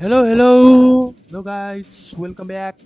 Hello guys, welcome back.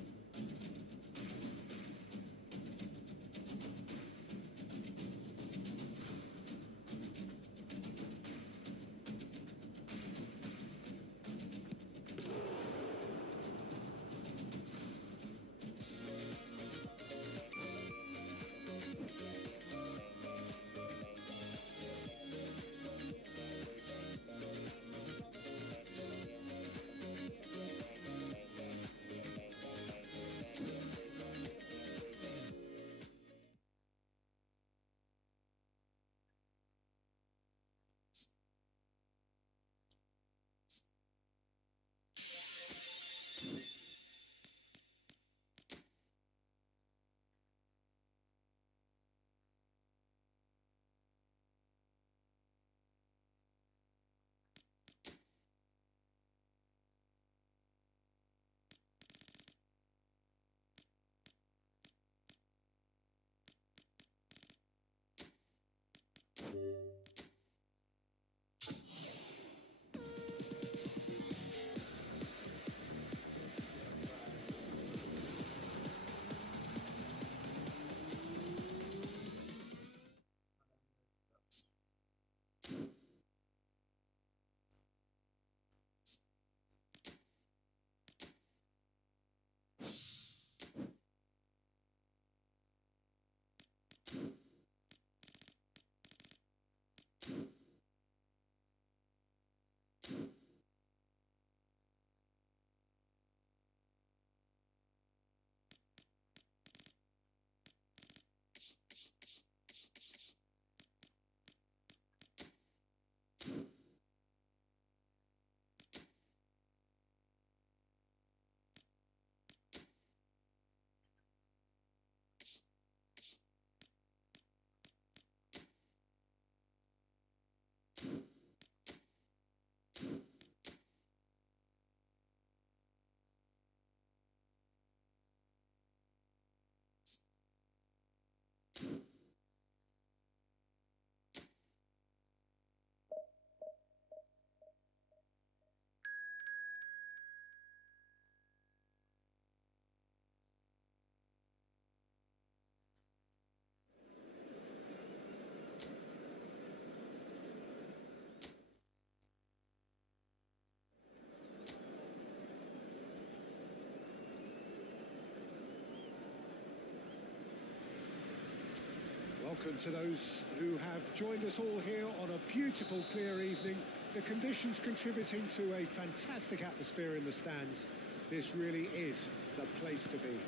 Welcome to those who have joined us all here on a beautiful, clear evening. The conditions contributing to a fantastic atmosphere in the stands. This really is the place to be.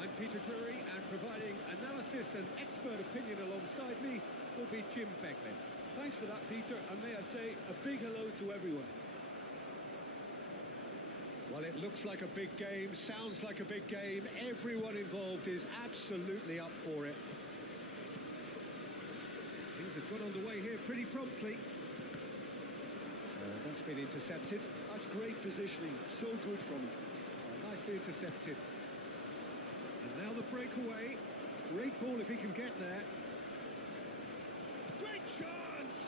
I'm Peter Drury, and providing analysis and expert opinion alongside me will be Jim Becklin. Thanks for that, Peter, and may I say a big hello to everyone. Well, it looks like a big game, sounds like a big game. Everyone involved is absolutely up for it. Things have got underway here pretty promptly. That's been intercepted. That's great positioning, so good from him. Nicely intercepted. And now the breakaway. Great ball if he can get there. Great chance!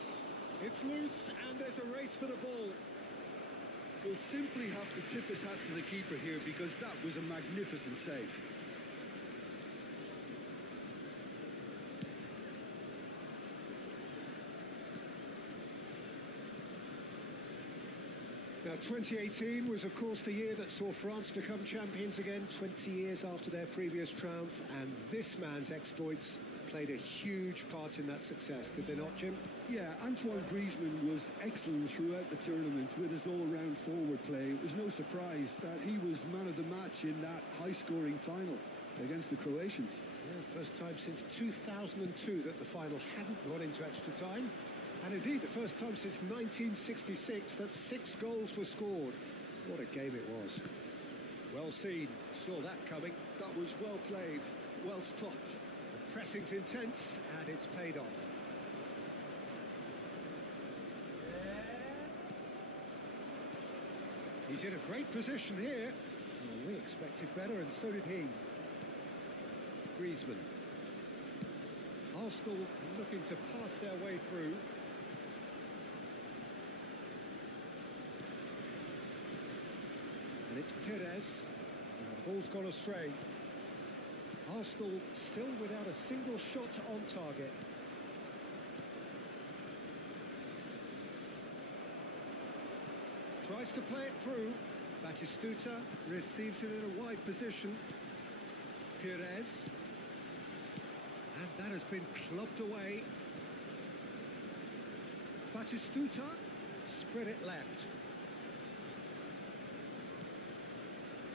It's loose and there's a race for the ball. He'll simply have to tip his hat to the keeper here because that was a magnificent save. Now, 2018 was, of course, the year that saw France become champions again, 20 years after their previous triumph, and this man's exploits played a huge part in that success, did they not, Jim? Yeah, Antoine Griezmann was excellent throughout the tournament with his all-round forward play. It was no surprise that he was man of the match in that high-scoring final against the Croatians. Yeah, first time since 2002 that the final hadn't gone into extra time. And indeed, the first time since 1966 that 6 goals were scored. What a game it was. Well seen, saw that coming. That was well played, well stopped. The pressing's intense, and it's paid off. He's in a great position here. Well, we expected better, and so did he. Griezmann. Arsenal looking to pass their way through. And it's Perez. The ball's gone astray. Arsenal still without a single shot on target. Tries to play it through. Batistuta receives it in a wide position. Perez. And that has been clubbed away. Batistuta. Spread it left.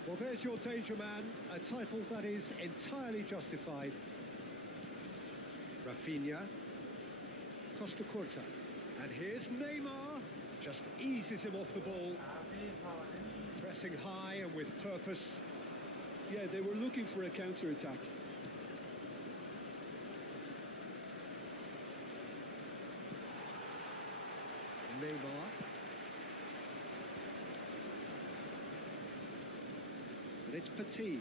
Well, there's your danger man, a title that is entirely justified. Rafinha, Costa Curta, and here's Neymar, just eases him off the ball. Pressing high and with purpose. Yeah, they were looking for a counter-attack. Neymar. And it's Petit.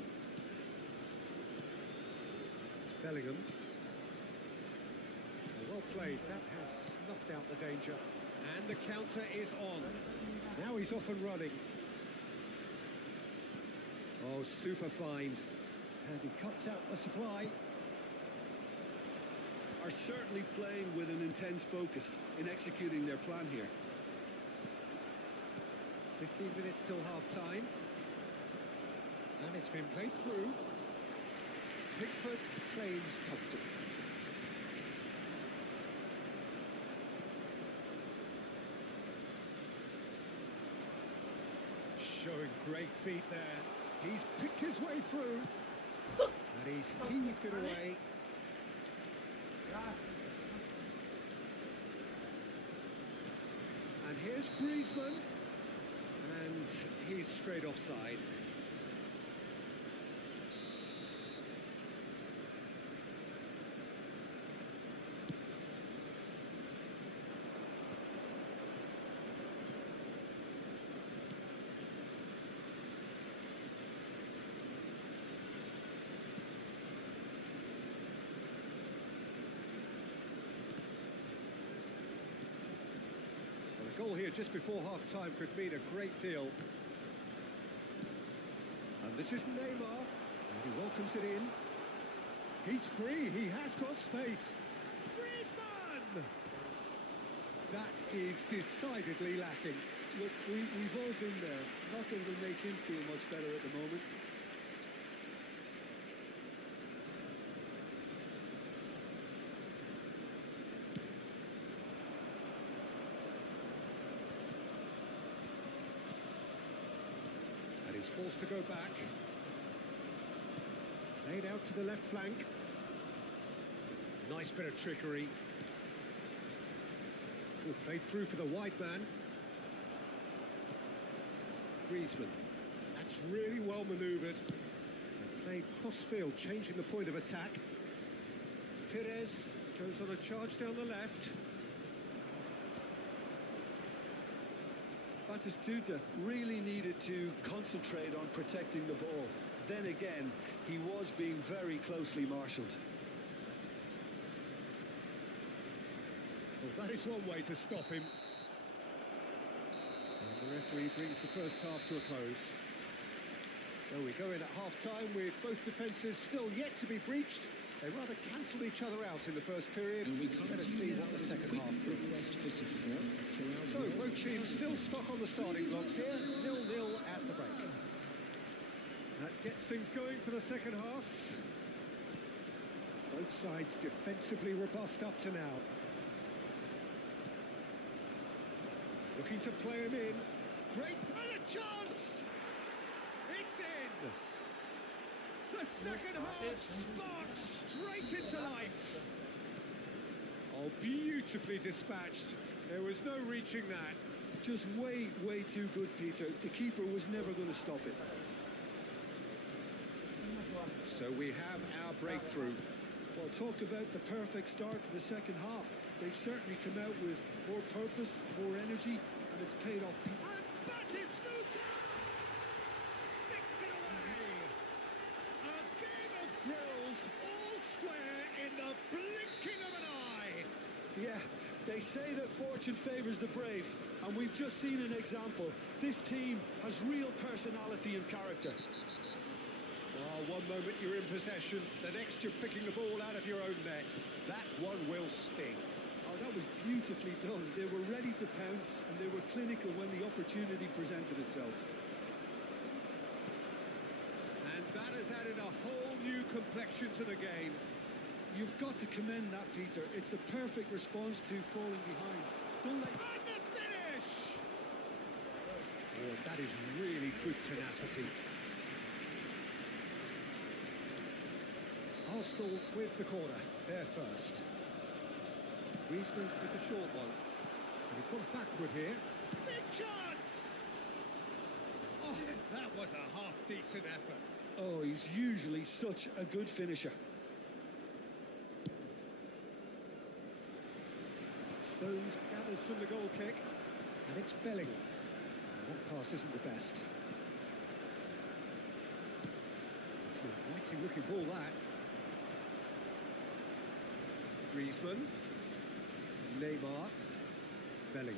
It's Bellingham. Well played, that has snuffed out the danger. And the counter is on. Now he's off and running. Oh, super find. And he cuts out the supply. Are certainly playing with an intense focus in executing their plan here. 15 minutes till half-time. And it's been played through. Pickford claims comfortably. Showing great feet there. He's picked his way through. And he's heaved it away. And here's Griezmann. And he's straight offside. A goal here just before half-time could mean a great deal. And this is Neymar, and he welcomes it in. He's free, he has got space. Griezmann! That is decidedly lacking. Look, we've all been there. Nothing will make him feel much better at the moment. And he's forced to go back. Played out to the left flank. Nice bit of trickery. Ooh, played through for the wide man. Griezmann. That's really well manoeuvred. And played cross-field, changing the point of attack. Perez goes on a charge down the left. Batistuta really needed to concentrate on protecting the ball. Then again, he was being very closely marshalled. Well, that is one way to stop him. And the referee brings the first half to a close. So we go in at half-time with both defences still yet to be breached. They rather cancelled each other out in the first period. Let us see what the second half brings. So both teams still stuck on the starting blocks here, 0-0 at the break. That gets things going for the second half. Both sides defensively robust up to now. Looking to play him in. Great player chance! It's in! The second half sparks straight into life. Oh, beautifully dispatched. There was no reaching that. Just way too good, Peter. The keeper was never going to stop it. So we have our breakthrough. Well, talk about the perfect start to the second half. They've certainly come out with more purpose, more energy, and it's paid off. And Batistuta sticks it away. A game of drills, all square in the blinking of an eye. Yeah, They say that fortune favours the brave, and we've just seen an example. This team has real personality and character. Well, one moment you're in possession, the next you're picking the ball out of your own net. That one will sting. Oh, that was beautifully done. They were ready to pounce, and they were clinical when the opportunity presented itself. And that has added a whole new complexion to the game. You've got to commend that, Peter. It's the perfect response to falling behind. Don't let... And the finish! Oh, that is really good tenacity. Arsenal with the corner, there first. Griezmann with the short one. And he's gone backward here. Big chance! Oh, that was a half-decent effort. Oh, he's usually such a good finisher. Stones gathers from the goal kick, and it's Bellingham. And that pass isn't the best. It's an inviting looking ball, that. Griezmann, Neymar, Bellingham.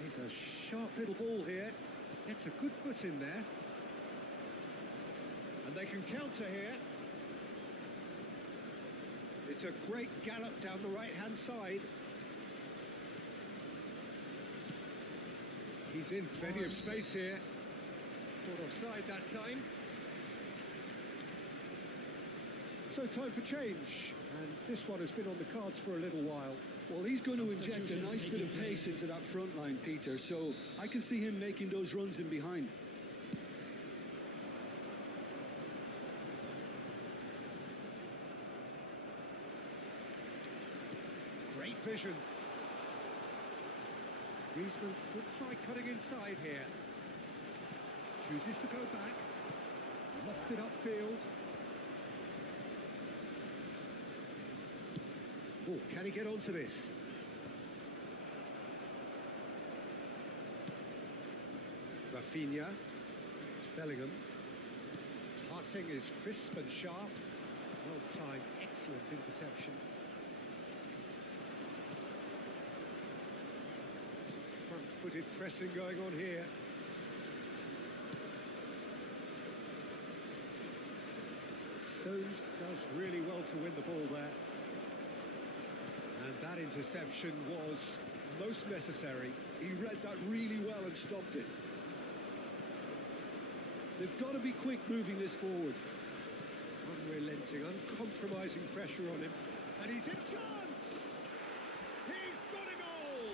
Plays a sharp little ball here. Gets a good foot in there. And they can counter here. It's a great gallop down the right-hand side. He's in plenty of space here. Caught offside that time. So time for change, and this one has been on the cards for a little while. Well, he's going to inject a nice bit of pace into that front line, Peter, so I can see him making those runs in behind. Great vision. Griezmann could try cutting inside here. Chooses to go back. Lofted upfield. Oh, can he get onto this? Rafinha. It's Bellingham. Passing is crisp and sharp. Well timed, excellent interception. Front-footed pressing going on here. Stones does really well to win the ball there. And that interception was most necessary. He read that really well and stopped it. They've got to be quick moving this forward. Unrelenting, uncompromising pressure on him. And he's in chance! He's got a goal!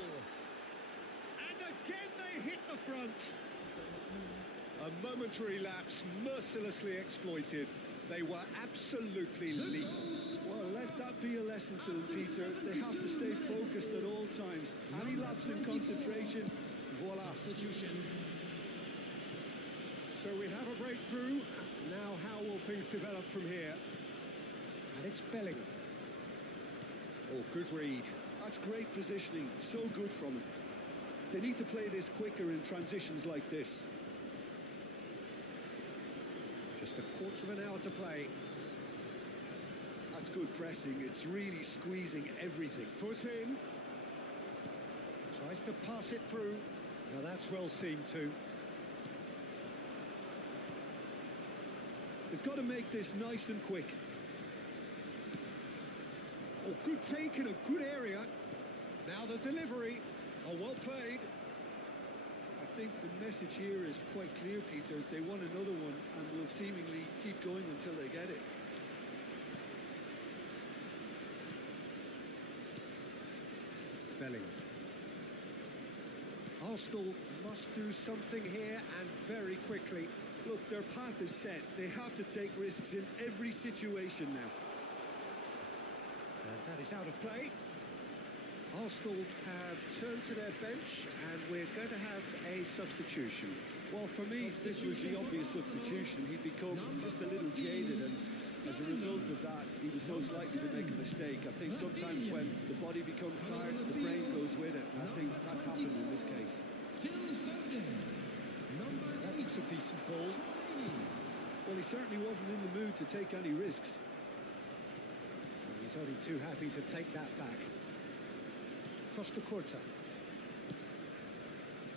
And again they hit the front. A momentary lapse mercilessly exploited. They were absolutely lethal. Well, let that be a lesson to them, Peter. They have to stay focused at all times. Any lapse in concentration, voila. So we have a breakthrough. Now how will things develop from here? And it's Bellingham. Oh, good read. That's great positioning. So good from him. They need to play this quicker in transitions like this. Just a quarter of an hour to play. That's good pressing. It's really squeezing everything. Foot in. Tries to pass it through. Now that's well seen too. They've got to make this nice and quick. Oh, good take in a good area. Now the delivery. Oh, well played. I think the message here is quite clear, Peter. They want another one and will seemingly keep going until they get it. Bellingham. Arsenal must do something here and very quickly. Look, their path is set. They have to take risks in every situation now. And that is out of play. Arsenal have turned to their bench and we're going to have a substitution. Well, for me, this was the obvious substitution. He'd become just a little jaded, and as a result of that, he was most likely to make a mistake. I think sometimes when the body becomes tired, the brain goes with it. And I think that's happened in this case. That looks a decent ball. Well, he certainly wasn't in the mood to take any risks. And he's only too happy to take that back. Costa Curta.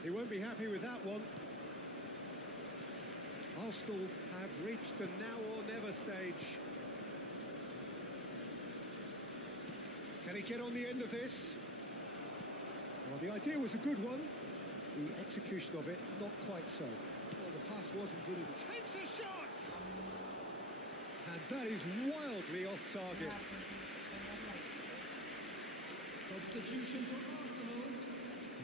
He won't be happy with that one. Arsenal have reached the now or never stage. Can he get on the end of this? Well, the idea was a good one. The execution of it, not quite so. Well, the pass wasn't good enough. Takes a shot! And that is wildly off target. Substitution for Arsenal,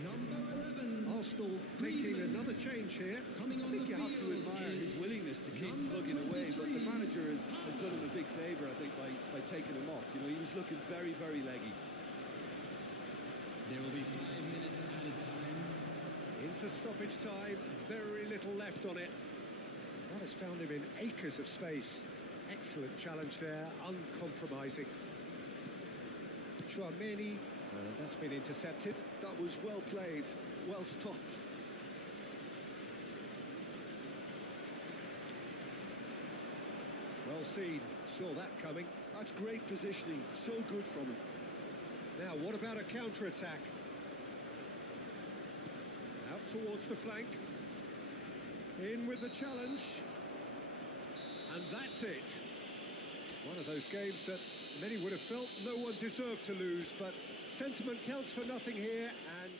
number 11. Arsenal making another change here. I think you have to admire his willingness to keep plugging away, but the manager has done him a big favour, I think, by taking him off. You know, he was looking very, very leggy. There will be 5 minutes added time. Into stoppage time, very little left on it. That has found him in acres of space. Excellent challenge there, uncompromising. Chouameni, that's been intercepted. That was well played, well stopped. Well seen, saw that coming. That's great positioning, so good from him. Now, what about a counter-attack? Out towards the flank. In with the challenge. And that's it. One of those games that many would have felt no one deserved to lose, but sentiment counts for nothing here, and...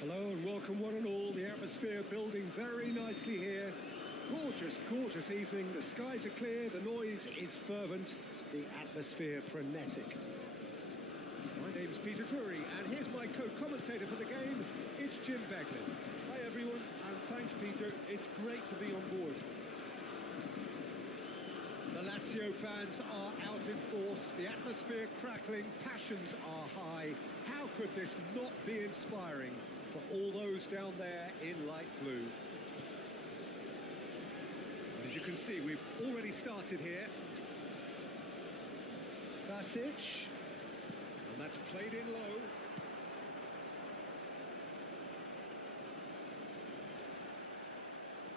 Hello and welcome one and all. The atmosphere building very nicely here. Gorgeous, gorgeous evening. The skies are clear, the noise is fervent, the atmosphere frenetic. My name's Peter Drury, and here's my co-commentator for the game. It's Jim Beglin. Hi everyone, and thanks Peter. It's great to be on board. The Lazio fans are out in force, the atmosphere crackling, passions are high. How could this not be inspiring for all those down there in light blue? As you can see, we've already started here. Basic, and that's played in low.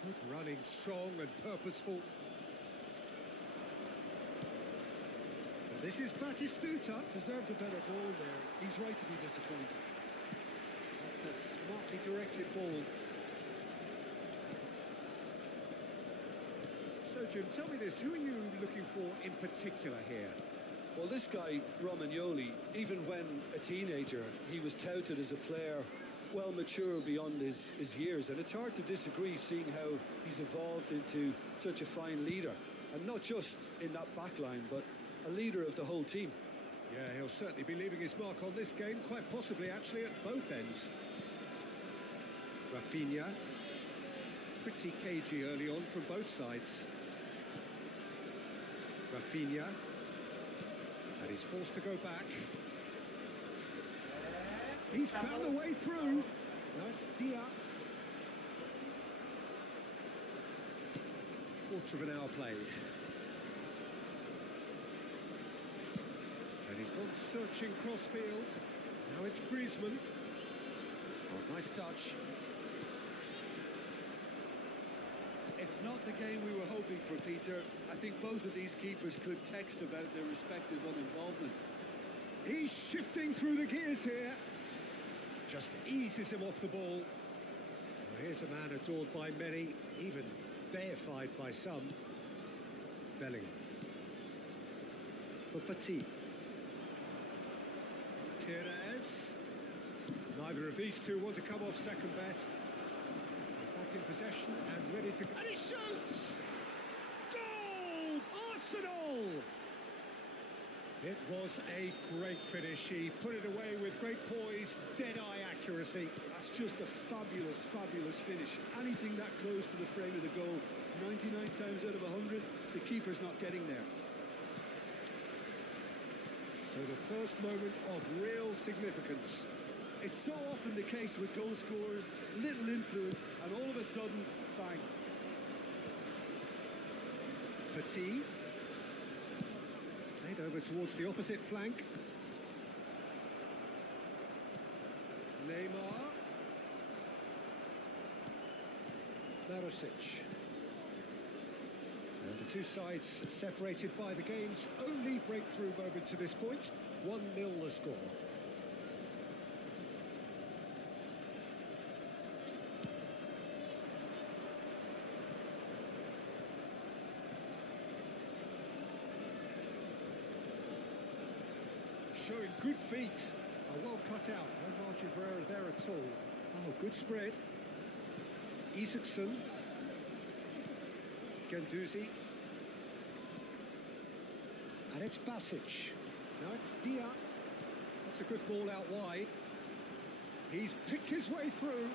Good running, strong and purposeful. And this is Batistuta. Deserved a better ball there. He's right to be disappointed. That's a smartly directed ball. So, Jim, tell me this, who are you looking for in particular here? Well, this guy, Romagnoli, even when a teenager, he was touted as a player well mature beyond his years, and it's hard to disagree seeing how he's evolved into such a fine leader, and not just in that back line, but a leader of the whole team. Yeah, he'll certainly be leaving his mark on this game, quite possibly actually at both ends. Rafinha, pretty cagey early on from both sides. Rafinha, and he's forced to go back. He's found a way through. That's Dia. Quarter of an hour played. And he's gone searching crossfield. Now it's Griezmann. Oh, nice touch. It's not the game we were hoping for, Peter. I think both of these keepers could text about their respective uninvolvement. He's shifting through the gears here. Just eases him off the ball. Well, here's a man adored by many, even deified by some. Bellingham. For Petit. Perez. Neither of these two want to come off second best. Back in possession and ready to... And he shoots! Goal! Arsenal! It was a great finish. He put it away with great poise, dead-eye accuracy. That's just a fabulous, fabulous finish. Anything that close to the frame of the goal, 99 times out of 100, the keeper's not getting there. So the first moment of real significance. It's so often the case with goal scorers, little influence, and all of a sudden, bang. Petit. Played over towards the opposite flank. Neymar. Marosic. And the two sides separated by the game's only breakthrough moment to this point. 1-0 the score. Showing good feet. Well cut out. No margin for error there at all. Oh, good spread. Isaacson. Guendouzi. And it's Basic. Now it's Dia. That's a good ball out wide. He's picked his way through.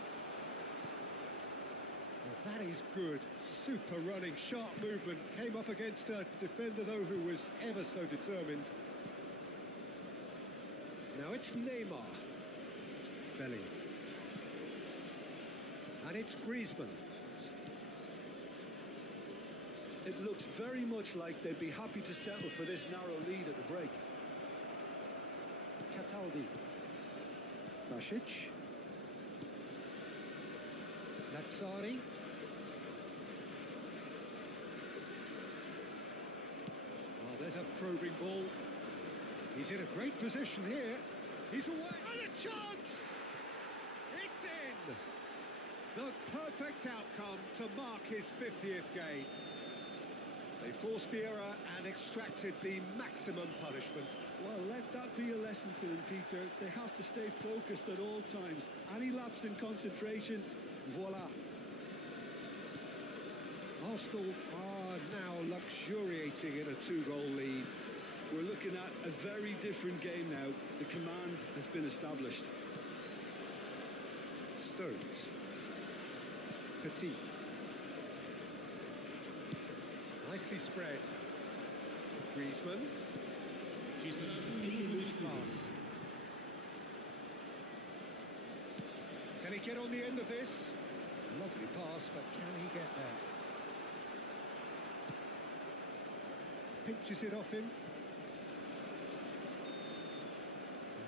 Well, that is good. Super running, sharp movement. Came up against a defender, though, who was ever so determined. Now it's Neymar. Belly. And it's Griezmann. It looks very much like they'd be happy to settle for this narrow lead at the break. Cataldi. Basic. Lazzari. Oh, there's a probing ball. He's in a great position here. He's away. And a chance! It's in! The perfect outcome to mark his 50th game. They forced the error and extracted the maximum punishment. Well, let that be a lesson to them, Peter. They have to stay focused at all times. Any lapse in concentration, voila. Arsenal are now luxuriating in a 2-goal lead. We're looking at a very different game now. The command has been established. Stones. Petit. Nicely spread. Griezmann. It's a loose pass. Can he get on the end of this? Lovely pass, but can he get there? Pinches it off him.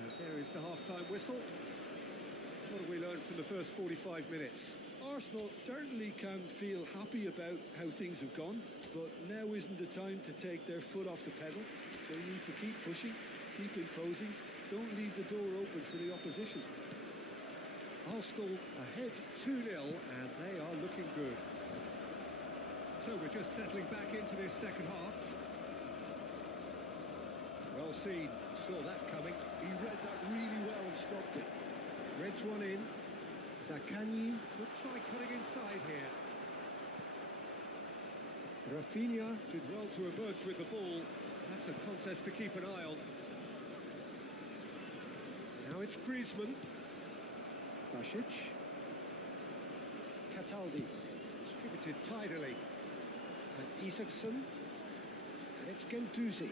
And there is the half-time whistle. What have we learned from the first 45 minutes? Arsenal certainly can feel happy about how things have gone, but now isn't the time to take their foot off the pedal. They need to keep pushing, keep imposing, don't leave the door open for the opposition. Arsenal ahead 2-0, and they are looking good. So we're just settling back into this second half. Well seen, saw that coming. He read that really well and stopped it. Threads one in. Zaccagni could try cutting inside here. Rafinha did well to emerge with the ball. That's a contest to keep an eye on. Now it's Griezmann. Basic. Cataldi. Distributed tidily. And Isaacson. And it's Guendouzi.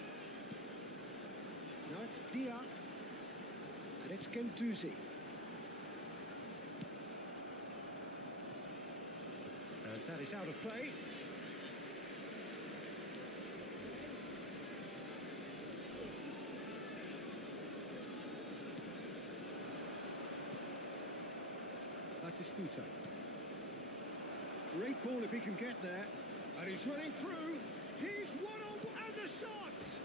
Now it's Dia. And it's Guendouzi. And that is out of play. Batistuta. Great ball if he can get there. And he's running through. He's one on and the shot!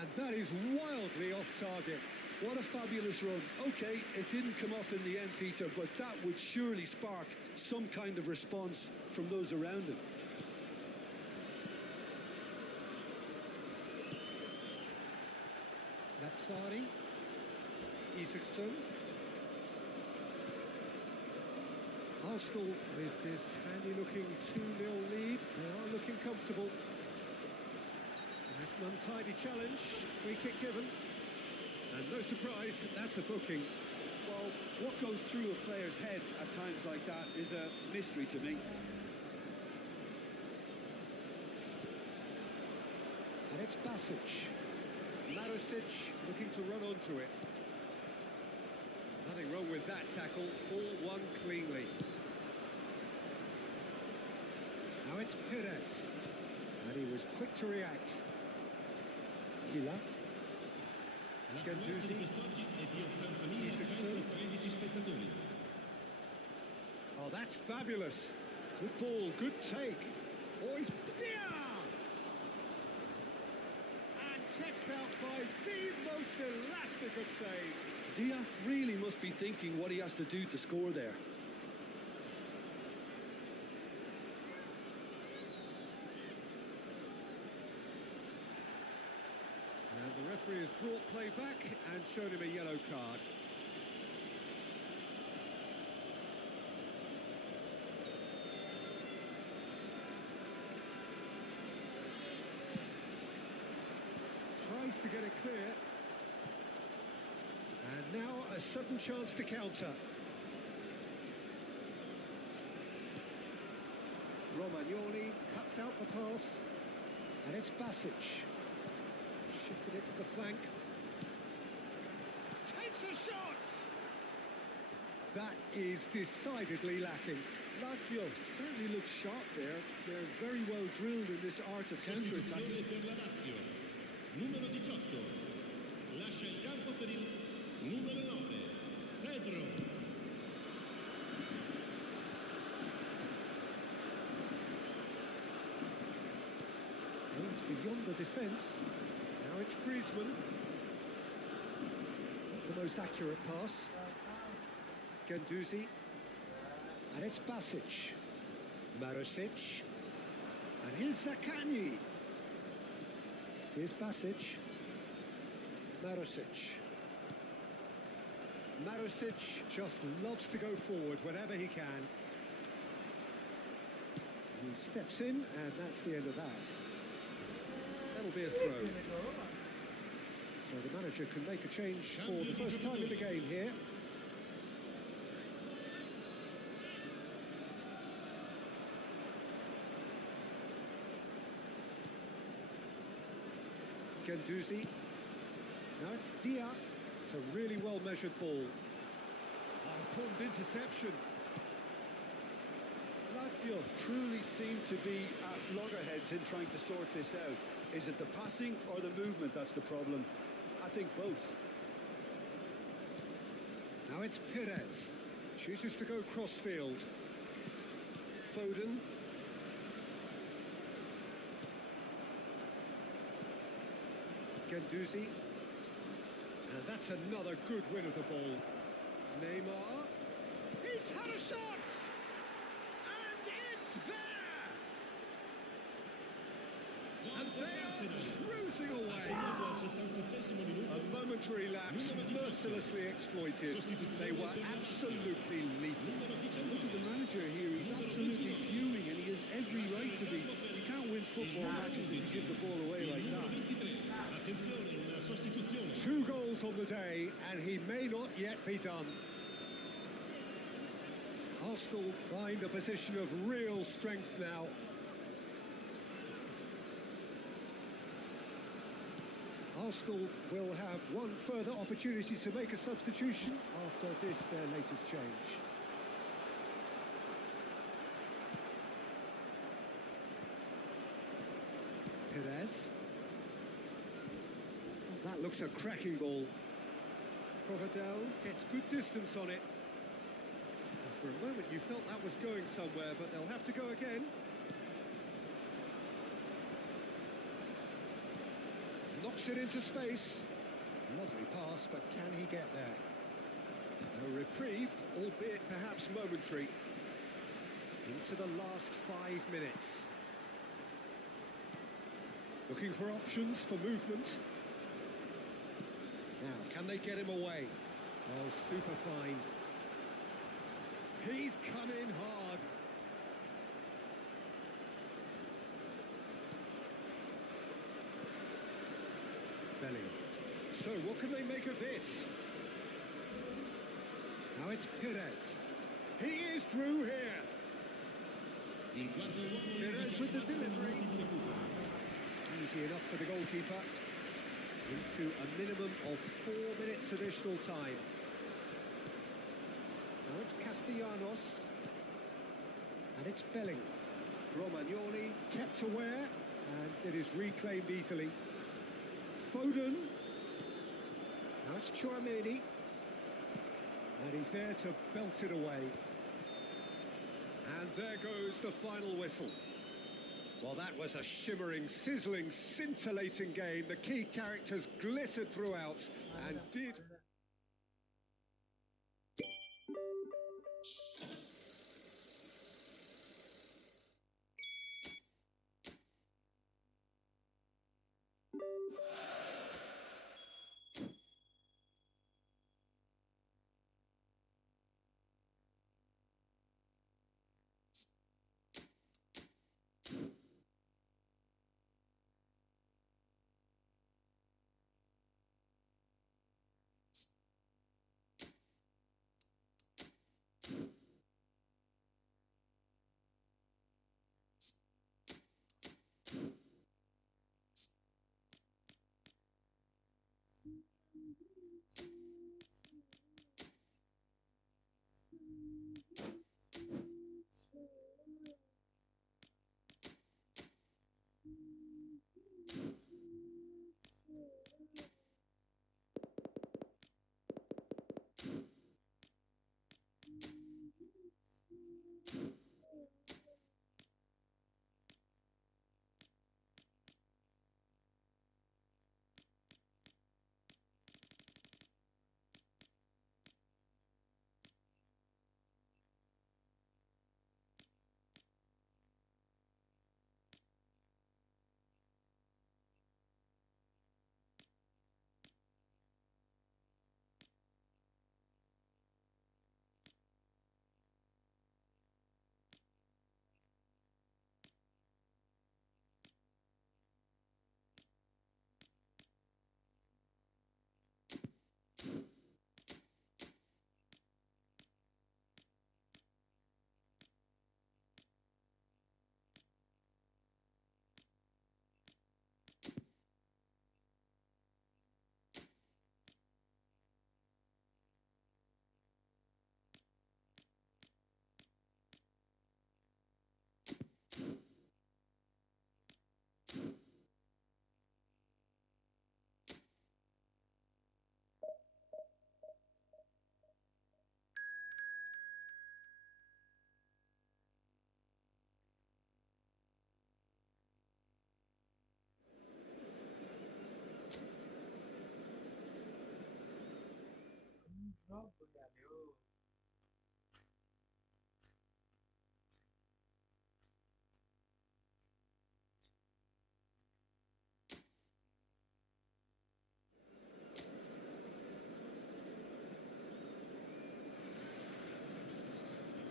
And that is wildly off target. What a fabulous run. Okay, it didn't come off in the end, Peter, but that would surely spark some kind of response from those around him. Lazzari. Isaacson. Arsenal with this handy-looking 2-0 lead. They are looking comfortable. And it's An untidy challenge, free kick given. And no surprise, that's a booking. Well, what goes through a player's head at times like that is a mystery to me. And it's Basic. Marusic looking to run onto it. Nothing wrong with that tackle, ball won cleanly. Now it's Perez. And he was quick to react. Hila. Gendouzi. Isaacson. Oh, that's fabulous. Good ball, good take. Oh, he's... And kept out by the most elastic of saves. Dia really must be thinking what he has to do to score there. And the referee has brought play back and shown him a yellow card. Tries to get it clear. And now a sudden chance to counter. Romagnoli cuts out the pass. And it's Basic. Shifted it to the flank. Takes a shot! That is decidedly lacking. Lazio certainly looks sharp there. They're very well drilled in this art of counter-attack. Per la Lazio, numero 18, lascia il campo per il numero 9, Pedro. Aims beyond the defence. Now it's Griezmann. Not the most accurate pass. Gendouzi. And it's Basic. Marusic. And here's Zaccagni. Here's Basic. Marusic. Marusic just loves to go forward whenever he can. He steps in, and that's the end of that. That'll be a throw. So the manager can make a change for the first time in the game here. Gendouzi. Now it's Dia. It's a really well-measured ball. Important interception. Lazio truly seem to be at loggerheads in trying to sort this out. Is it the passing or the movement that's the problem? I think both. Now it's Perez. Chooses to go cross-field. Foden. Gendouzi. And that's another good win of the ball. Neymar. He's had a shot! And it's there! And they are cruising away. A momentary lapse mercilessly exploited. They were absolutely lethal. Look at the manager here, he's absolutely fuming and he has every right to be. You can't win football matches if you give the ball away like that. 2 goals on the day, and he may not yet be done. Arsenal find a position of real strength now. Arsenal will have one further opportunity to make a substitution after this, their latest change. Perez. Oh, that looks a cracking ball. Provedel gets good distance on it. And for a moment you felt that was going somewhere, but they'll have to go again. Knocks it into space. Lovely pass, but can he get there? A reprieve, albeit perhaps momentary. Into the last 5 minutes. Looking for options for movement. Now, can they get him away? Oh, super find. He's come in hard. Belling. So what can they make of this? Now it's Perez. He is through here. Il quarto uomo Perez with the delivery. Easy enough for the goalkeeper. Into a minimum of 4 minutes additional time. Now it's Castellanos. And it's Belling. Romagnoli kept aware, and it is reclaimed easily. Foden. Now it's Chouameni. And he's there to belt it away. And there goes the final whistle. Well, that was a shimmering, sizzling, scintillating game. The key characters glittered throughout and did...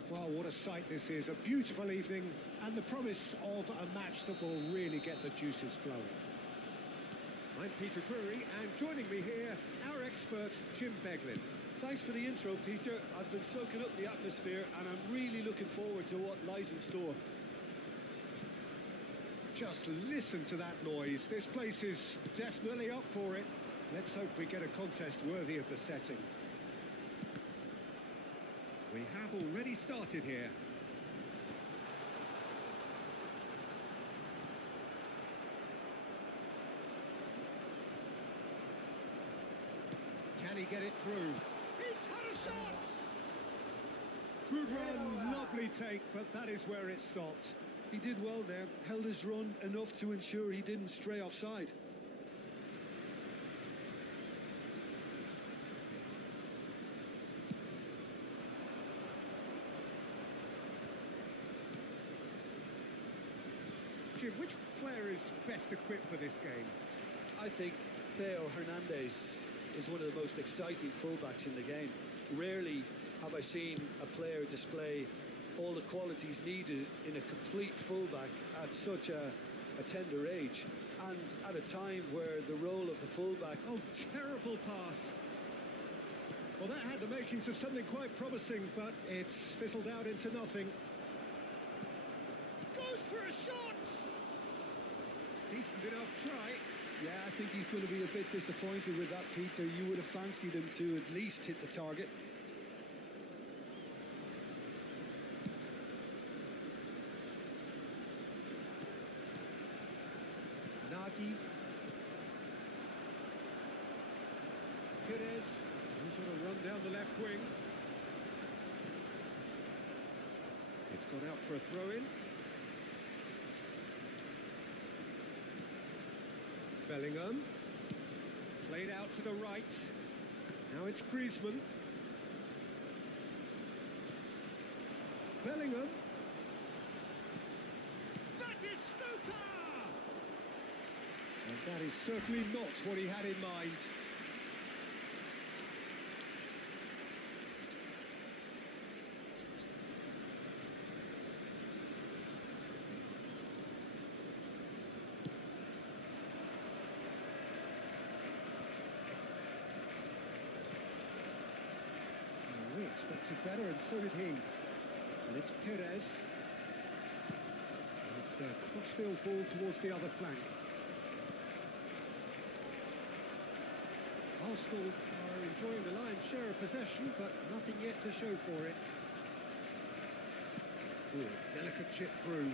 Well, what a sight this is. A beautiful evening and the promise of a match that will really get the juices flowing. I'm Peter Drury, and joining me here, our expert, Jim Beglin. Thanks for the intro, Peter. I've been soaking up the atmosphere and I'm really looking forward to what lies in store. Just listen to that noise. This place is definitely up for it. Let's hope we get a contest worthy of the setting. We have already started here. Can he get it through? He's had a shot! Good run, lovely take, but that is where it stopped. He did well there, held his run enough to ensure he didn't stray offside. Jim, which player is best equipped for this game? I think Theo Hernandez is one of the most exciting fullbacks in the game. Rarely have I seen a player display all the qualities needed in a complete fullback at such a a tender age, and at a time where the role of the fullback... Oh, terrible pass. Well, that had the makings of something quite promising, but it's fizzled out into nothing. Goes for a shot! Decent enough try. Yeah, I think he's going to be a bit disappointed with that, Peter. You would have fancied him to at least hit the target. Nagy. Pires. He's on a run down the left wing. It's gone out for a throw-in. Bellingham. Played out to the right. Now it's Griezmann. Bellingham. Batistuta! And that is certainly not what he had in mind. We expected better, and so did he. And it's Pires. And it's a crossfield ball towards the other flank. Arsenal are enjoying the lion's share of possession, but nothing yet to show for it. Ooh, delicate chip through.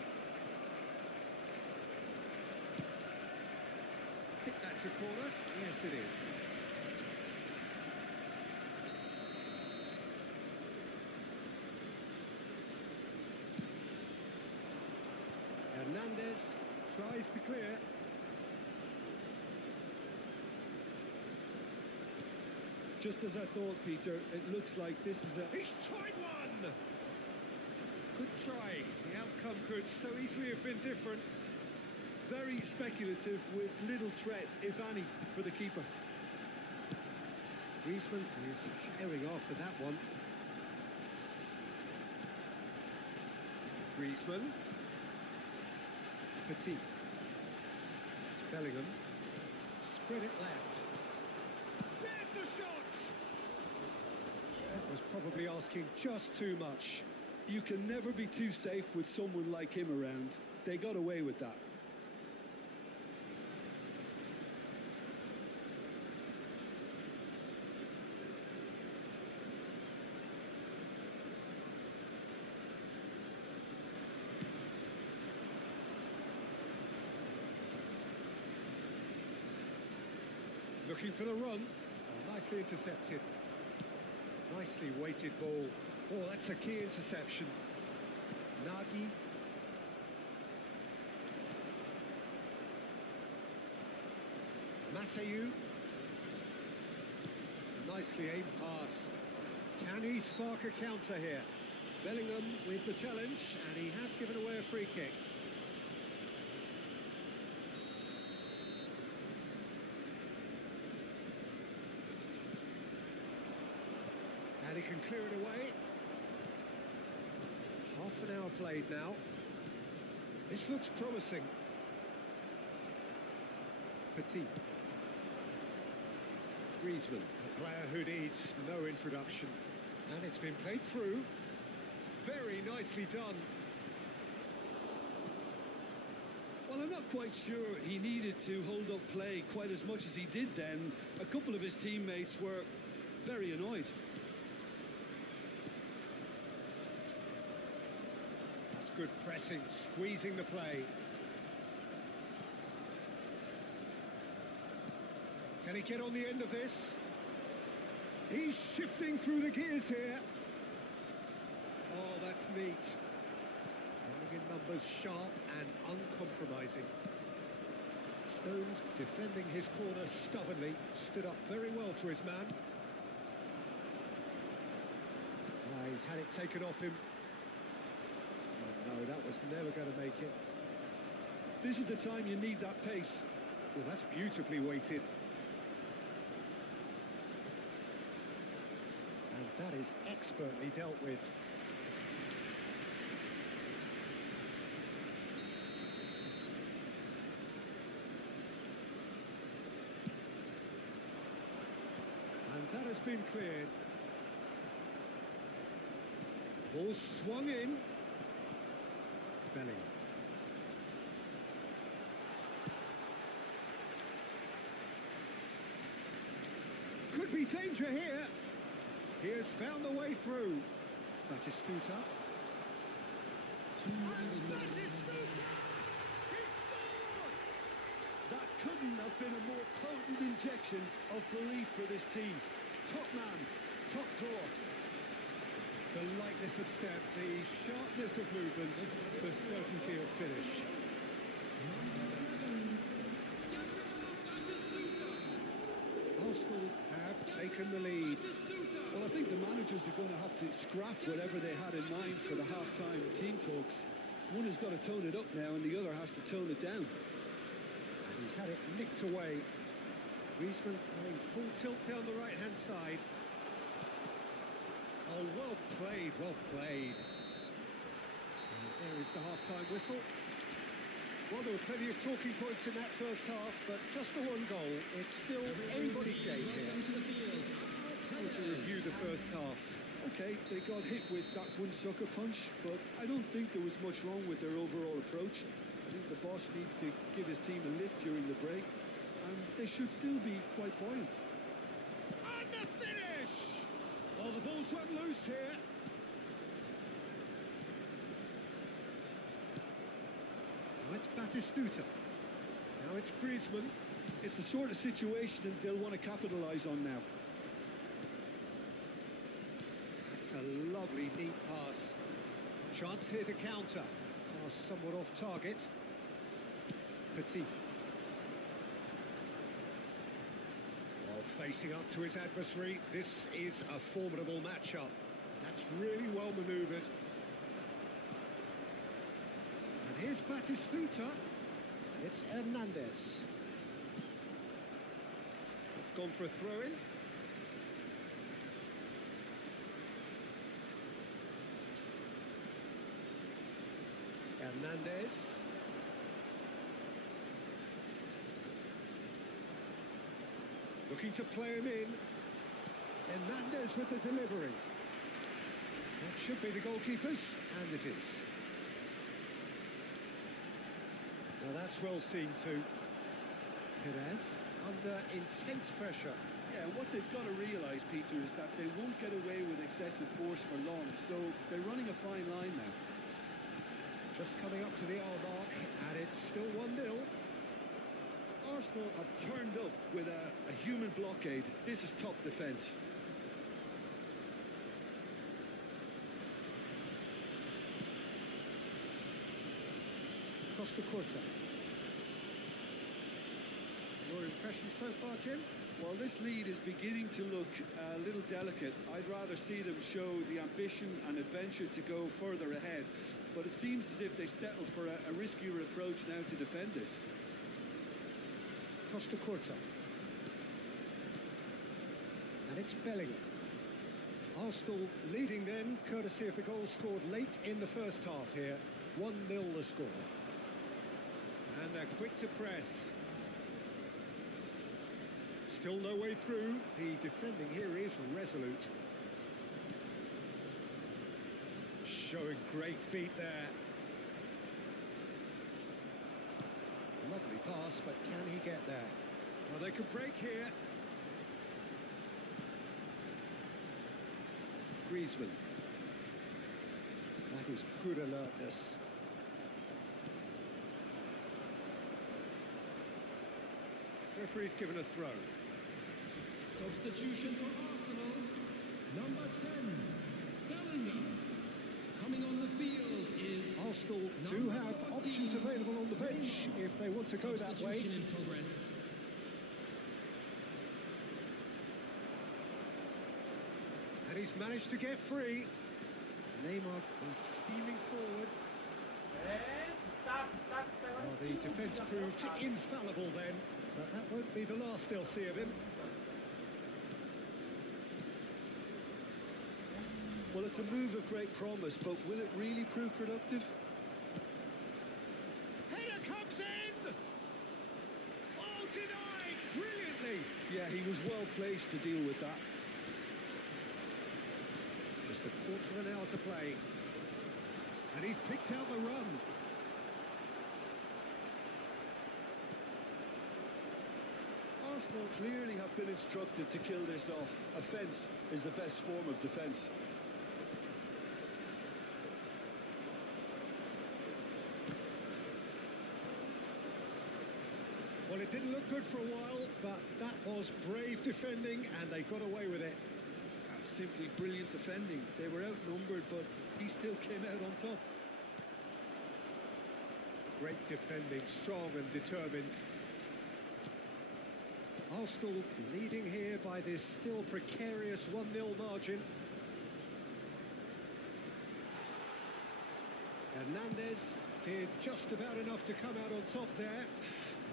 I think that's a corner. Yes, it is. Hernandez tries to clear. Just as I thought, Peter, it looks like this is a... He's tried one! Good try. The outcome could so easily have been different. Very speculative with little threat, if any, for the keeper. Griezmann is herring after that one. Griezmann. Petit. It's Bellingham. Spread it left. There's the shot! That was probably asking just too much. You can never be too safe with someone like him around. They got away with that. Looking for the run. Oh, nicely intercepted. Nicely weighted ball. Oh, that's a key interception. Nagy. Mateu. Nicely aimed pass. Can he spark a counter here? Bellingham with the challenge, and he has given away a free kick. And he can clear it away. Half an hour played now. This looks promising. Petit. Griezmann, a player who needs no introduction. And it's been played through. Very nicely done. Well, I'm not quite sure he needed to hold up play quite as much as he did then. A couple of his teammates were very annoyed. That's good pressing, squeezing the play. Can he get on the end of this? He's shifting through the gears here. Oh, that's neat. Defending in numbers, sharp and uncompromising. Stones defending his corner stubbornly, stood up very well to his man. He's had it taken off him. Oh, no, that was never going to make it. This is the time you need that pace. Well, that's beautifully weighted. And that is expertly dealt with. has been cleared. Ball swung in. Bellingham. Could be danger here. He has found a way through. Batistuta. And Batistuta! He scored! That couldn't have been a more potent injection of belief for this team. Top man, top draw. The lightness of step, the sharpness of movement, the certainty of finish. Arsenal have taken the lead. Well, I think the managers are going to have to scrap whatever they had in mind for the half-time team talks. One has got to tone it up now and the other has to tone it down. And he's had it nicked away. Griezmann playing full tilt down the right-hand side. Oh, well played, well played. And there is the half-time whistle. Well, there were plenty of talking points in that first half, but just the one goal. It's still anybody's game here. How would you review the first half? Okay, they got hit with that one sucker punch, but I don't think there was much wrong with their overall approach. I think the boss needs to give his team a lift during the break, and they should still be quite buoyant. And the finish! Oh, the ball's run loose here. Now it's Batistuta. Now it's Griezmann. It's the sort of situation that they'll want to capitalise on now. That's a lovely, neat pass. Chance here to counter. Pass somewhat off target. Petit. While facing up to his adversary, this is a formidable matchup. That's really well manoeuvred. And here's Batistuta. And it's Hernandez. It's gone for a throw-in. Hernandez. Looking to play him in. Hernandez with the delivery. That should be the goalkeepers, and it is. Now that's well seen too. Perez under intense pressure. Yeah, what they've got to realise, Peter, is that they won't get away with excessive force for long, so they're running a fine line now. Just coming up to the hour mark, and it's still 1-0. Arsenal have turned up with a human blockade. This is top defence. Costa Curta. Your impression so far, Jim? Well, this lead is beginning to look a little delicate. I'd rather see them show the ambition and adventure to go further ahead. But it seems as if they settled for a riskier approach now to defend this. Costa Curta. And it's Bellingham. Arsenal leading then, courtesy of the goal scored late in the first half here. 1-0 the score. And they're quick to press. Still no way through. The defending here is resolute. Showing great feet there. Lovely pass, but can he get there? Well, they could break here. Griezmann. That is good alertness. Referee's given a throw. Substitution for Arsenal, number 10, Bellingham. Coming on the field is Arsenal do have options available on the bench if they want to go that way. Substitution in progress. And he's managed to get free. Neymar is steaming forward. Well, the defence proved infallible then, but that won't be the last they'll see of him. Well, it's a move of great promise, but will it really prove productive? Header comes in! Oh, denied! Brilliantly! Yeah, he was well placed to deal with that. Just a quarter of an hour to play. And he's picked out the run. Arsenal clearly have been instructed to kill this off. Offence is the best form of defence. Well, it didn't look good for a while, but that was brave defending, and they got away with it. That's simply brilliant defending. They were outnumbered, but he still came out on top. Great defending, strong and determined. Arsenal leading here by this still precarious 1-0 margin. Hernandez did just about enough to come out on top there.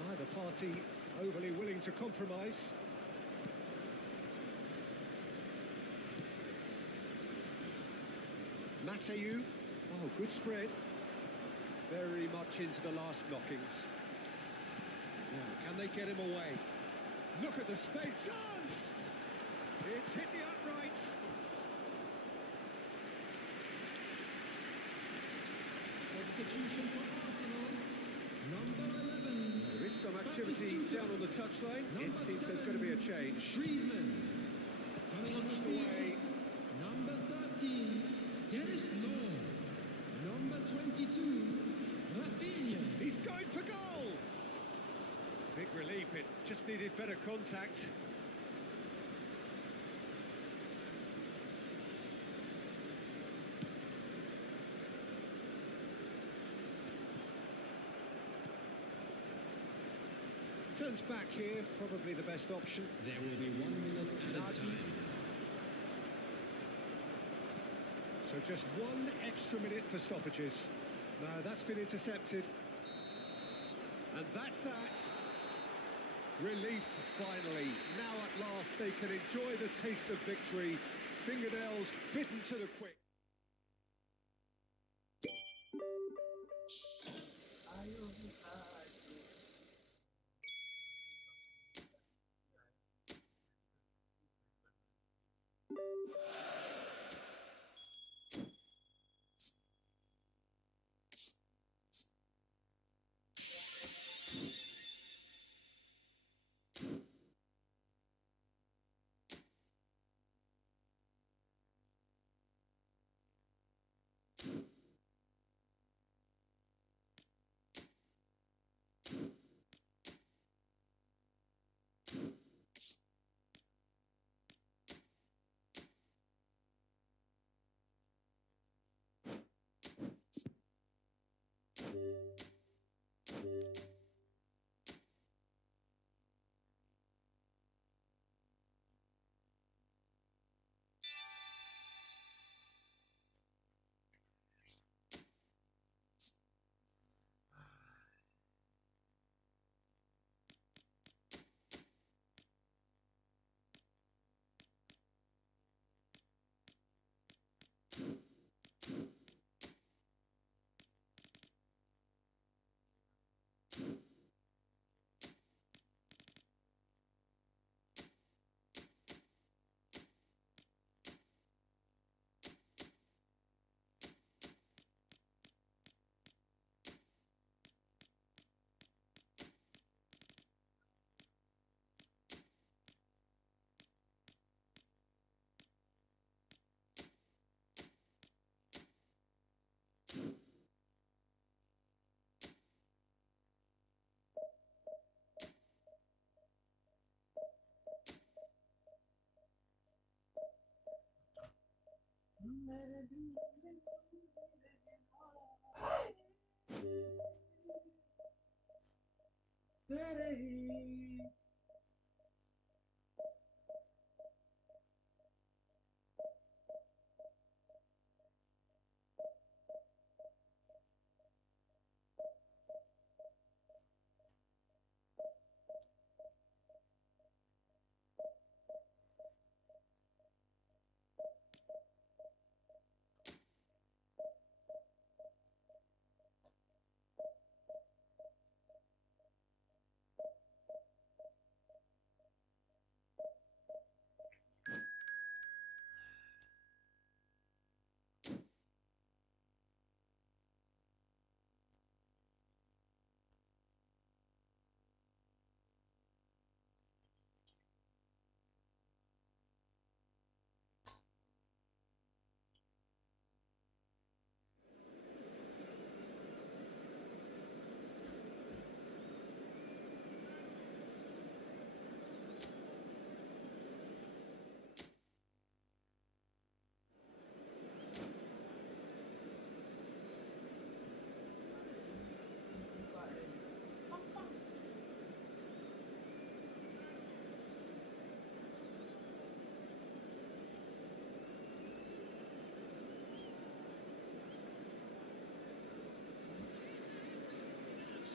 Neither party overly willing to compromise. Mateu, oh, good spread. Very much into the last knockings. Now, can they get him away? Look at the space. Chance! It's hit the upright. Substitution for Arsenal, number 11. There is some activity down on the touchline. It seems there's going to be a change. Griezmann. Coming on the Punched field, away. number 13, Dennis Law. Number 22, Rafinha. He's going for goal. Big relief. It just needed better contact. Turns back here, probably the best option. There will be 1 minute added Nagi. time. So just one extra minute for stoppages. No, that's been intercepted. And that's that. Relief, finally. Now at last they can enjoy the taste of victory. Fingernails bitten to the quick.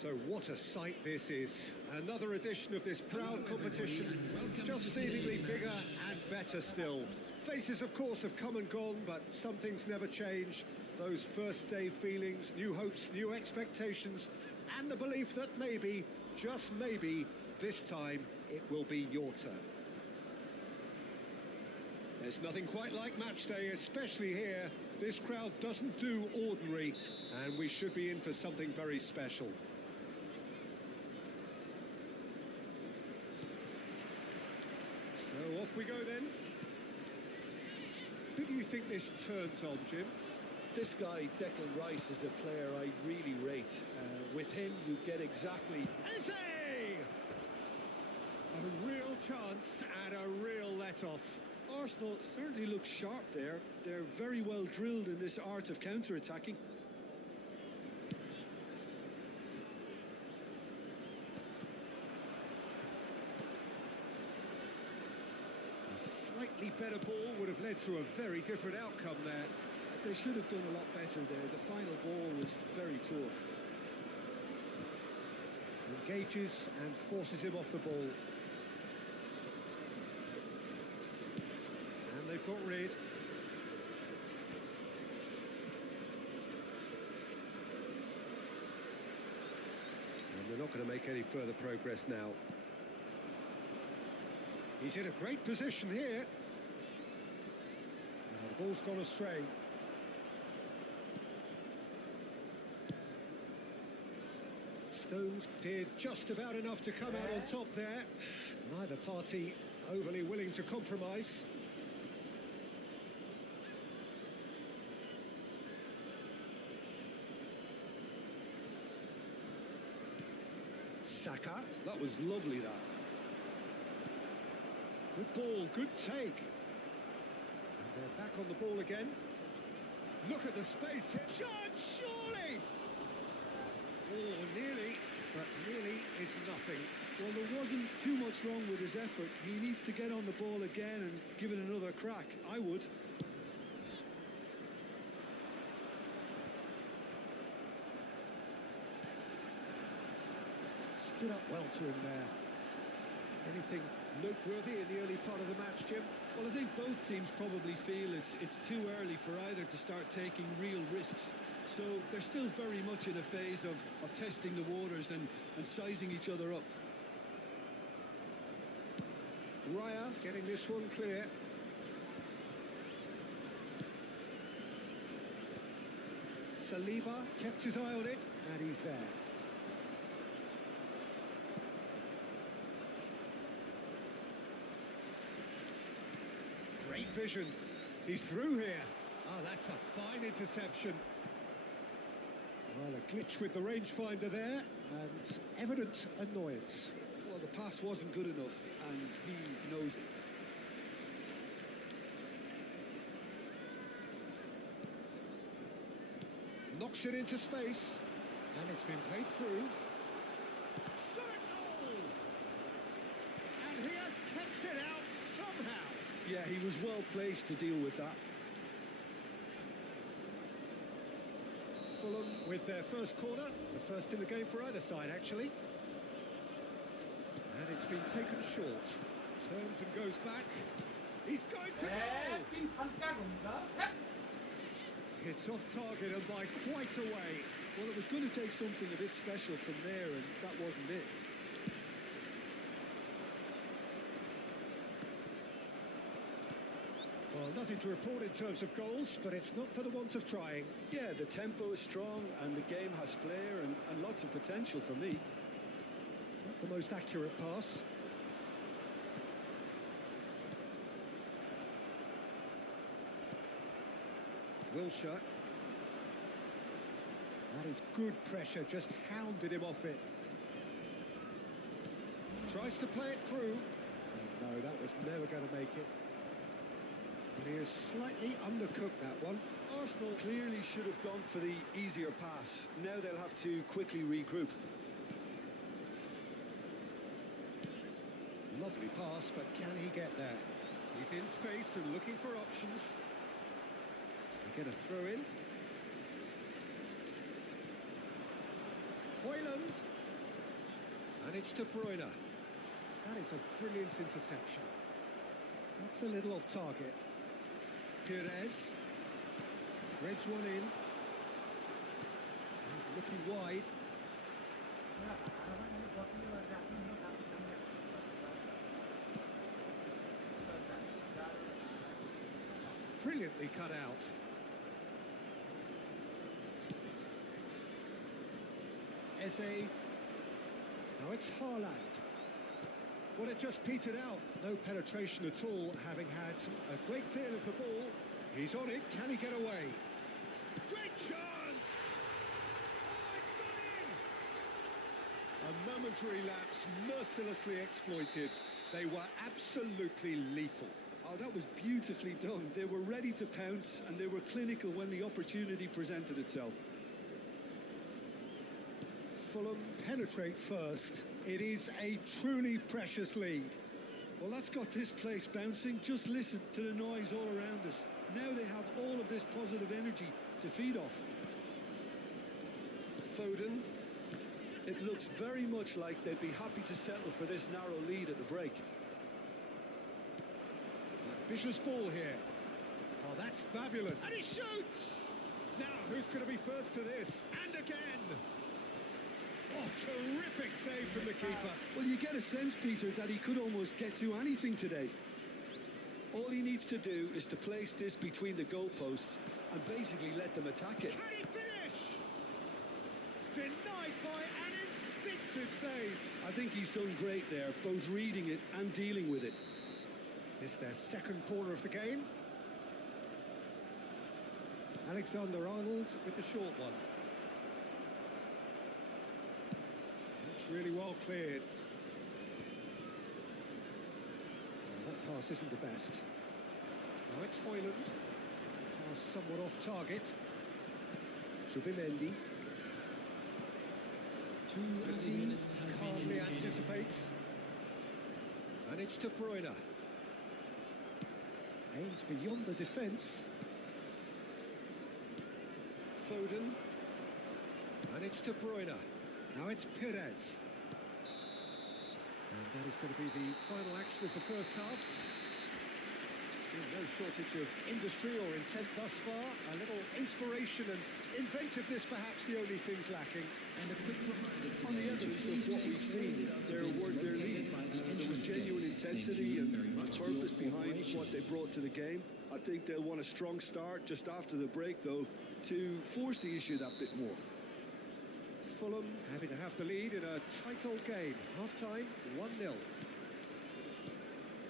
So what a sight this is. Another edition of this proud competition, just seemingly bigger and better still. Faces, of course, have come and gone, but some things never change. Those first day feelings, new hopes, new expectations, and the belief that maybe, just maybe, this time it will be your turn. There's nothing quite like match day, especially here. This crowd doesn't do ordinary, and we should be in for something very special. So off we go then. Who do you think this turns on, Jim? This guy, Declan Rice, is a player I really rate. With him, you get exactly... Eze! A real chance and a real let-off. Arsenal certainly look sharp there. They're very well drilled in this art of counter-attacking. A slightly better ball would have led to a very different outcome there. They should have done a lot better there. The final ball was very poor. Engages and forces him off the ball. And they've got rid. And they're not going to make any further progress now. He's in a great position here. And the ball's gone astray. Stones did just about enough to come out on top there. Neither party overly willing to compromise. Saka, that was lovely, that. Good ball, good take. And they're back on the ball again. Look at the space here. Shot, surely! Oh, nearly, but nearly is nothing. Well, there wasn't too much wrong with his effort. He needs to get on the ball again and give it another crack. I would. Stood up well to him there. Anything noteworthy in the early part of the match, Jim? Well, I think both teams probably feel it's too early for either to start taking real risks. So they're still very much in a phase of testing the waters and sizing each other up. Raya getting this one clear. Saliba kept his eye on it, and he's there. Great vision. He's through here. Oh, that's a fine interception. Well, a glitch with the rangefinder there, and evident annoyance. Well, the pass wasn't good enough, and he knows it. Knocks it into space, and it's been played through. Shot goal! And he has kept it out somehow. Yeah, he was well placed to deal with that. Fulham with their first corner, the first in the game for either side, actually. And it's been taken short. Turns and goes back. He's going to goal! It's off target and by quite a way. Well, it was going to take something a bit special from there, and that wasn't it. Well, nothing to report in terms of goals, but it's not for the want of trying. Yeah, the tempo is strong, and the game has flair and lots of potential for me. Not the most accurate pass. Wilshere. That is good pressure, just hounded him off it. Tries to play it through. And no, that was never going to make it. And he has slightly undercooked that one. Arsenal clearly should have gone for the easier pass. Now they'll have to quickly regroup. Lovely pass, but can he get there? He's in space and looking for options. They get a throw in. Hoyland. And it's De Bruyne. That is a brilliant interception. That's a little off target. Perez. Threads one in. He's looking wide. Brilliantly cut out. Eze. Now it's Haaland. Well, it just petered out. No penetration at all, having had a great deal of the ball. He's on it. Can he get away? Great chance! Oh, it's gone in! A momentary lapse, mercilessly exploited. They were absolutely lethal. Oh, that was beautifully done. They were ready to pounce and they were clinical when the opportunity presented itself. Fulham penetrate first. It is a truly precious lead. Well, that's got this place bouncing. Just listen to the noise all around us. Now they have all of this positive energy to feed off. Foden. It looks very much like they'd be happy to settle for this narrow lead at the break. Ambitious ball here. Oh, that's fabulous. And he shoots! Now, who's going to be first to this? And again! Oh, terrific save from the keeper. Well, you get a sense, Peter, that he could almost get to anything today. All he needs to do is to place this between the goalposts and basically let them attack it. Can he finish? Denied by an instinctive save. I think he's done great there, both reading it and dealing with it. It's their second corner of the game. Alexander-Arnold with the short one. It's really well cleared. That pass isn't the best. Now it's Hoyland. Pass somewhat off target. Subimendi. Petit calmly anticipates. And it's De Bruyne. Aims beyond the defence. Foden. And it's De Bruyne. Now it's Perez. And that is going to be the final action of the first half. No shortage of industry or intent thus far. A little inspiration and inventiveness, perhaps the only things lacking. And a quick reminder On the evidence of what we've seen, their word, their lead. There was genuine intensity and purpose behind what they brought to the game. I think they'll want a strong start just after the break, though, to force the issue that bit more. Fulham having to have the lead in a title game. Half-time, 1-0.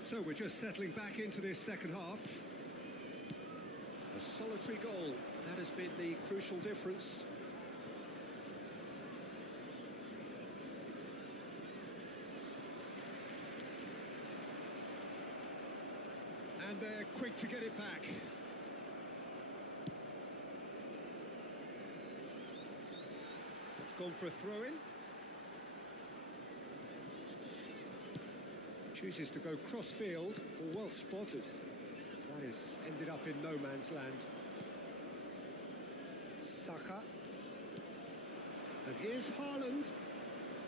So we're just settling back into this second half. A solitary goal. That has been the crucial difference. And they're quick to get it back. It's gone for a throw-in. Chooses to go cross-field. Well spotted. That is ended up in no man's land. Saka. And here's Haaland.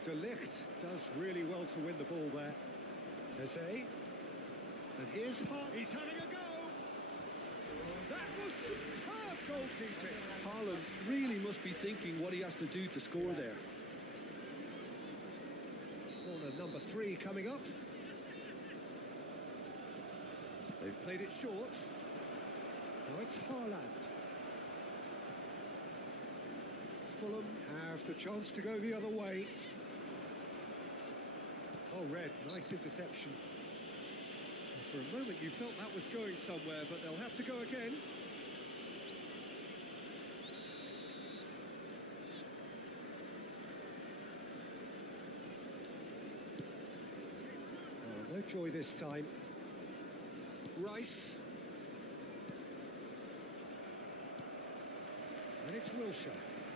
De Ligt does really well to win the ball there. Eze. And here's Haaland. He's having a go. That was superb goalkeeping. Haaland really must be thinking what he has to do to score there. Corner number 3 coming up. They've played it short. Now it's Haaland. Fulham have the chance to go the other way. Oh, Red, nice interception. For a moment you felt that was going somewhere, but they'll have to go again. Oh, no joy this time. Rice. And it's Wilshere.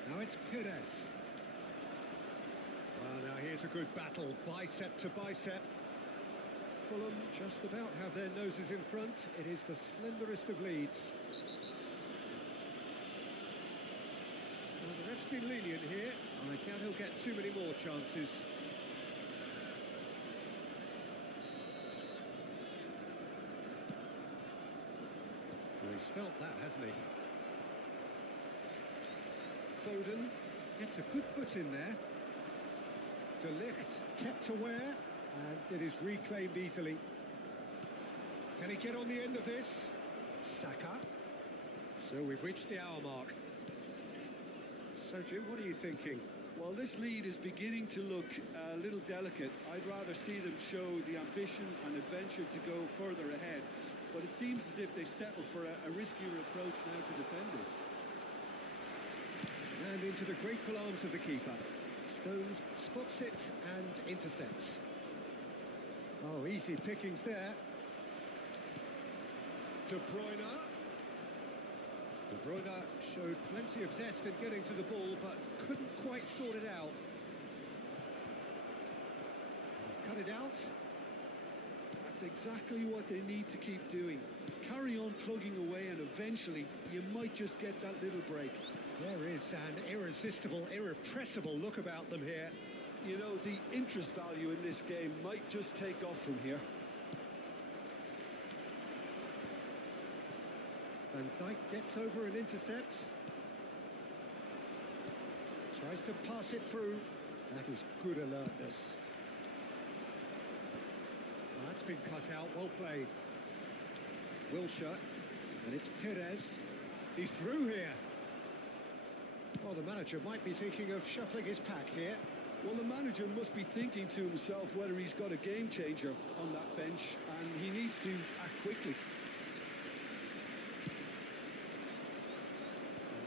Now it's Perez. Well, now here's a good battle, bicep to bicep. Fulham just about have their noses in front. It is the slenderest of leads. Now the ref's ref's been lenient here. I doubt he'll get too many more chances. Well, he's felt that, hasn't he? Foden gets a good foot in there. De Ligt kept aware, and it is reclaimed easily. Can he get on the end of this? Saka. So we've reached the hour mark. So Jim, what are you thinking? Well, this lead is beginning to look a little delicate. I'd rather see them show the ambition and adventure to go further ahead. But it seems as if they settle for a riskier approach now to defend this. And into the grateful arms of the keeper. Stones spots it and intercepts. Oh, easy pickings there. De Bruyne. De Bruyne showed plenty of zest in getting to the ball, but couldn't quite sort it out. He's cut it out. That's exactly what they need to keep doing. Carry on plugging away, and eventually you might just get that little break. There is an irresistible, irrepressible look about them here. You know, the interest value in this game might just take off from here. Van Dijk gets over and intercepts. Tries to pass it through. That is good alertness. That's been cut out, well played. Wilshere, and it's Perez. He's through here. Well, the manager might be thinking of shuffling his pack here. Well, the manager must be thinking to himself whether he's got a game changer on that bench, and he needs to act quickly.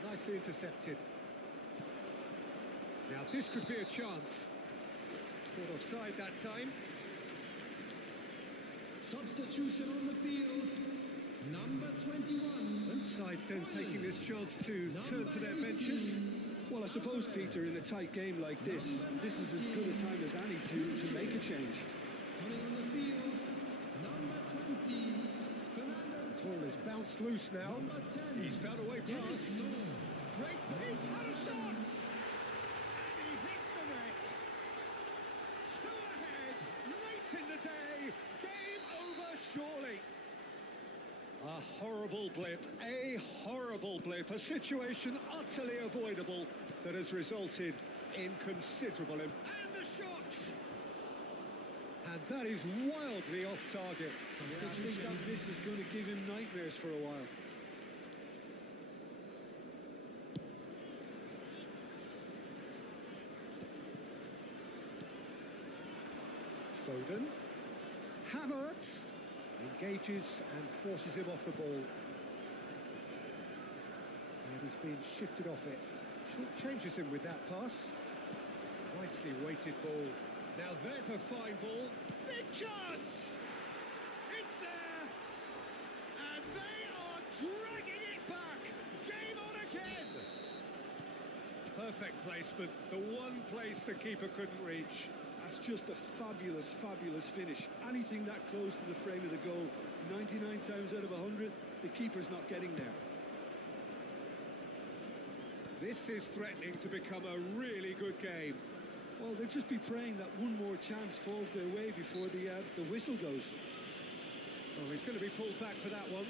Nicely intercepted. Now this could be a chance. Caught offside that time. Substitution on the field. Number 21. Both sides then taking this chance to turn to their benches. Well, I suppose, Peter, in a tight game like this is as good a time as any to make a change. Coming on the field. Number 20. Fernando Ball is bounced loose now. Number 10. He's found a way past. Great, he's had a shot! And he hits the net. Two ahead, late in the day. Game over, surely. A horrible blip, a situation utterly avoidable that has resulted in considerable and the shot! And that is wildly off target. I think that miss is going to give him nightmares for a while. Foden. Havertz engages and forces him off the ball. And he's been shifted off it. Short changes him with that pass. Nicely weighted ball. Now there's a fine ball. Big chance! It's there! And they are dragging it back! Game on again! Perfect placement. The one place the keeper couldn't reach. That's just a fabulous, fabulous finish. Anything that close to the frame of the goal, 99 times out of 100, the keeper's not getting there. This is threatening to become a really good game. Well, they'll just be praying that one more chance falls their way before the whistle goes. Oh, he's going to be pulled back for that one.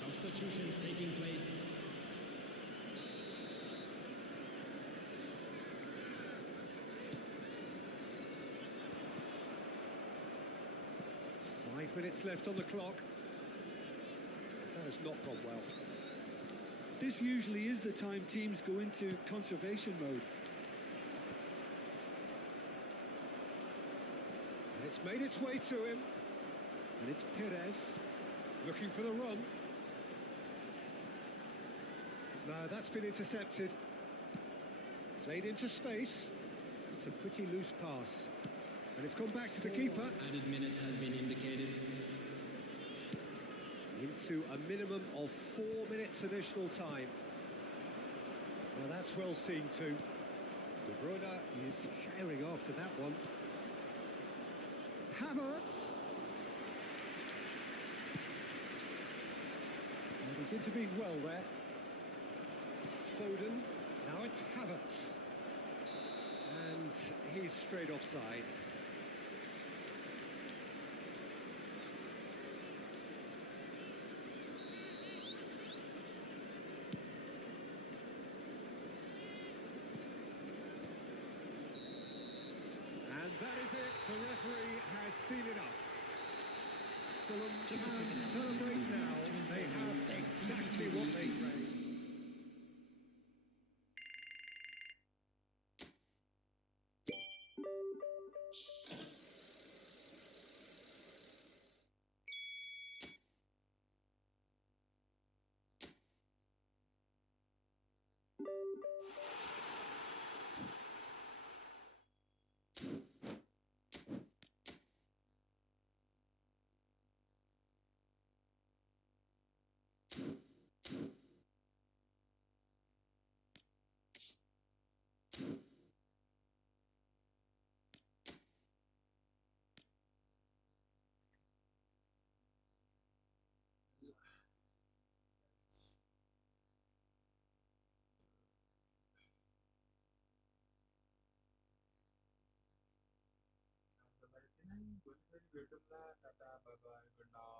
Substitutions taking place. Five minutes left on the clock. That has not gone well. This usually is the time teams go into conservation mode. And it's made its way to him. And it's Perez looking for the run. No, that's been intercepted. Played into space. It's a pretty loose pass. And it's gone back to the keeper. Added minute has been indicated. Into a minimum of 4 minutes additional time. Well, that's well seen too. De Bruyne is herring after that one. Havertz. And he's intervened well there. Foden. Now it's Havertz. And he's straight offside. And that is it. The referee has seen enough. Fulham can celebrate now. They have exactly what they crave. Berarti nih, gue bisa di YouTube lah. Kata bye bye, good night.